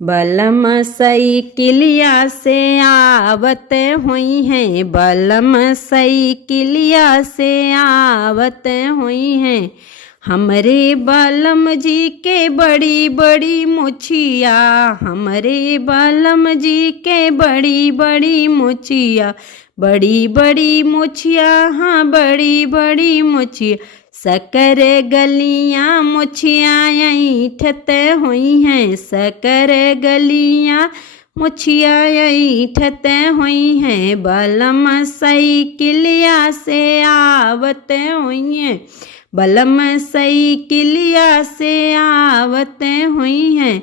बलम साइकिलिया से आवत हुई हैं, बलम साइकिलिया से आवत हुई हैं। हमरे बलम जी के बड़ी बड़ी मुछिया, हमरे बलम जी के बड़ी बड़ी मुछिया, बड़ी बड़ी मुछिया, हाँ बड़ी बड़ी मुछिया। शकर गलियां मुछियाँ ऐठत हुई हैं, शकर गलियां मुछियाँ ऐठत हुई हैं। बलम साइकिलिया से आवत हुई हैं, बलम साइकिलिया से आवत हुई हैं।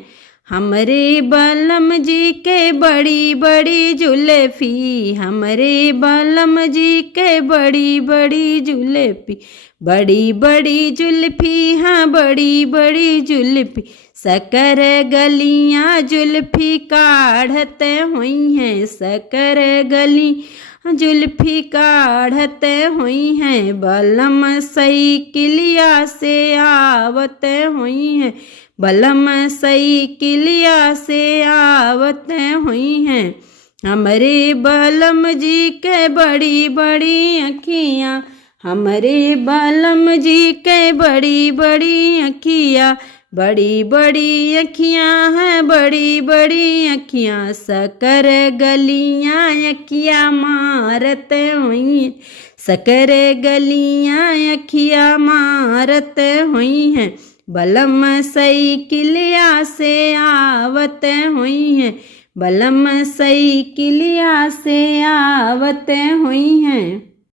हमरे बलम जी के बड़ी बड़ी जुल्फी, हमरे बलम जी के बड़ी बड़ी जुल्फी, बड़ी बड़ी जुल्फी, हाँ बड़ी बड़ी जुल्फी। शकर गलियां जुल्फी काढ़त हुई हैं, शकर गली जुल्फी काढ़त हुई हैं। बलम साइकिलिया से आवत हुई हैं, बलम साइकिलिया से आवत हुई हैं। हमरे बलम जी के बड़ी बड़ी अखियाँ, हमरे बलम जी के बड़ी बड़ी अखियाँ, बड़ी बड़ी अखियाँ हैं बड़ी बड़ी अखियाँ। शकर गलियाँ अखियाँ मारत हुई, शकर गलियाँ अखियाँ मारत हुई हैं। बलम साइकिलिया से आवत हुई हैं, बलम साइकिलिया से आवत हुई हैं।